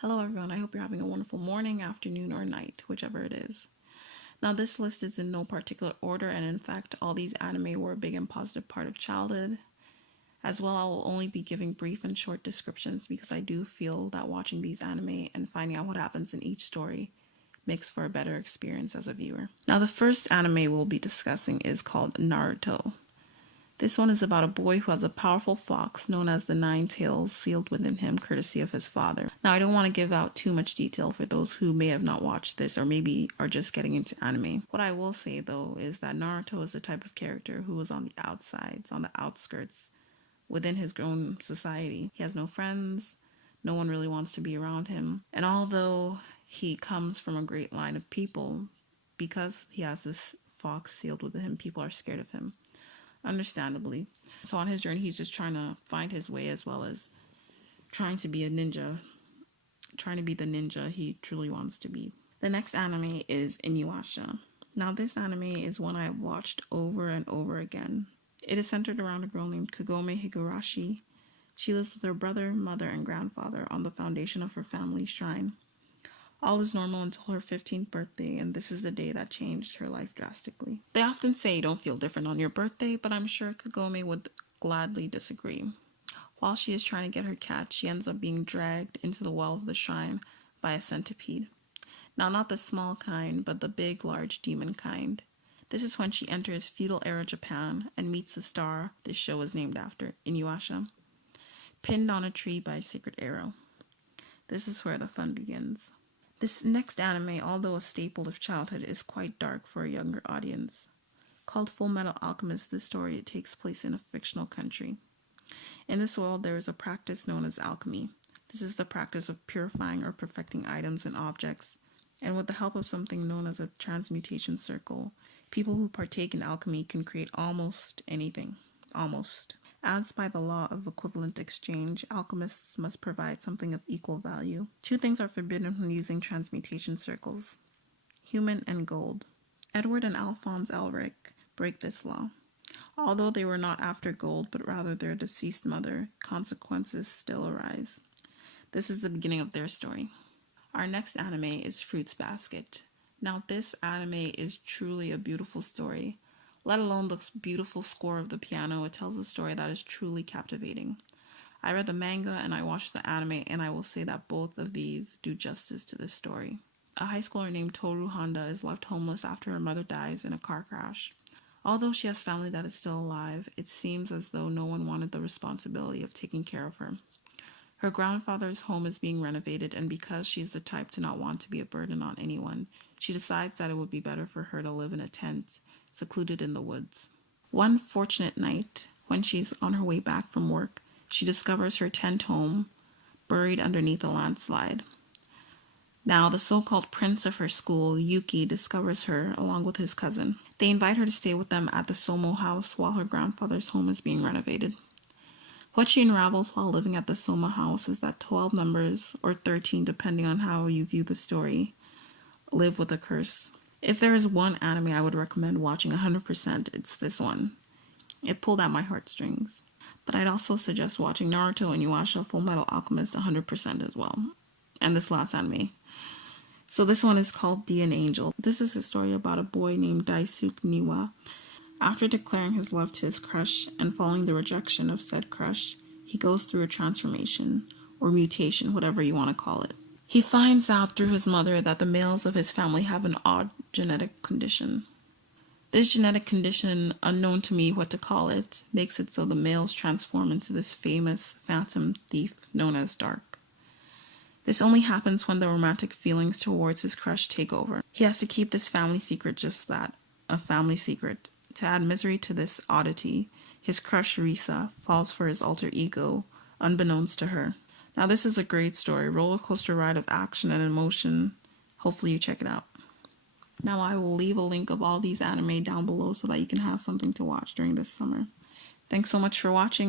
Hello everyone, I hope you're having a wonderful morning, afternoon, or night, whichever it is. Now this list is in no particular order, and in fact all these anime were a big and positive part of childhood. As well, I will only be giving brief and short descriptions because I do feel that watching these anime and finding out what happens in each story makes for a better experience as a viewer. Now the first anime we'll be discussing is called Naruto. This one is about a boy who has a powerful fox known as the Nine Tails sealed within him courtesy of his father. Now, I don't want to give out too much detail for those who may have not watched this or maybe are just getting into anime. What I will say though is that Naruto is the type of character who is on the outsides, on the outskirts, within his grown society. He has no friends, no one really wants to be around him. And although he comes from a great line of people, because he has this fox sealed within him, people are scared of him. Understandably. So on his journey, he's just trying to find his way as well as trying to be a ninja, trying to be the ninja he truly wants to be. The next anime is Inuyasha. Now this anime is one I have watched over and over again. It is centered around a girl named Kagome Higurashi. She lives with her brother, mother, and grandfather on the foundation of her family's shrine. All is normal until her 15th birthday, and this is the day that changed her life drastically. They often say you don't feel different on your birthday, but I'm sure Kagome would gladly disagree. While she is trying to get her cat, she ends up being dragged into the well of the shrine by a centipede. Now, not the small kind, but the big, large demon kind. This is when she enters feudal era Japan and meets the star this show is named after, Inuyasha, pinned on a tree by a sacred arrow. This is where the fun begins. This next anime, although a staple of childhood, is quite dark for a younger audience. Called Full Metal Alchemist, this story takes place in a fictional country. In this world, there is a practice known as alchemy. This is the practice of purifying or perfecting items and objects. And with the help of something known as a transmutation circle, people who partake in alchemy can create almost anything. Almost. As by the law of equivalent exchange, alchemists must provide something of equal value. Two things are forbidden when using transmutation circles: human and gold. Edward and Alphonse Elric break this law. Although they were not after gold, but rather their deceased mother, consequences still arise. This is the beginning of their story. Our next anime is Fruits Basket. Now this anime is truly a beautiful story. Let alone the beautiful score of the piano, it tells a story that is truly captivating. I read the manga and I watched the anime, and I will say that both of these do justice to this story. A high schooler named Toru Honda is left homeless after her mother dies in a car crash. Although she has family that is still alive, it seems as though no one wanted the responsibility of taking care of her. Her grandfather's home is being renovated, and because she's the type to not want to be a burden on anyone, she decides that it would be better for her to live in a tent, secluded in the woods. One fortunate night, when she's on her way back from work, she discovers her tent home buried underneath a landslide. Now, the so-called prince of her school, Yuki, discovers her along with his cousin. They invite her to stay with them at the Somo house while her grandfather's home is being renovated. What she unravels while living at the Soma house is that 12 members, or 13 depending on how you view the story, live with a curse. If there is one anime I would recommend watching 100%, it's this one. It pulled at my heartstrings. But I'd also suggest watching Naruto and Inuyasha Full Metal Alchemist 100% as well. And this last anime. So this one is called D and Angel. This is a story about a boy named Daisuke Niwa. After declaring his love to his crush and following the rejection of said crush, he goes through a transformation, or mutation, whatever you want to call it. He finds out through his mother that the males of his family have an odd genetic condition. This genetic condition, unknown to me what to call it, makes it so the males transform into this famous phantom thief known as Dark. This only happens when the romantic feelings towards his crush take over. He has to keep this family secret, just that, a family secret. To add misery to this oddity, his crush Risa falls for his alter ego, unbeknownst to her. Now this is a great story, roller coaster ride of action and emotion. Hopefully you check it out. Now I will leave a link of all these anime down below so that you can have something to watch during this summer. Thanks so much for watching.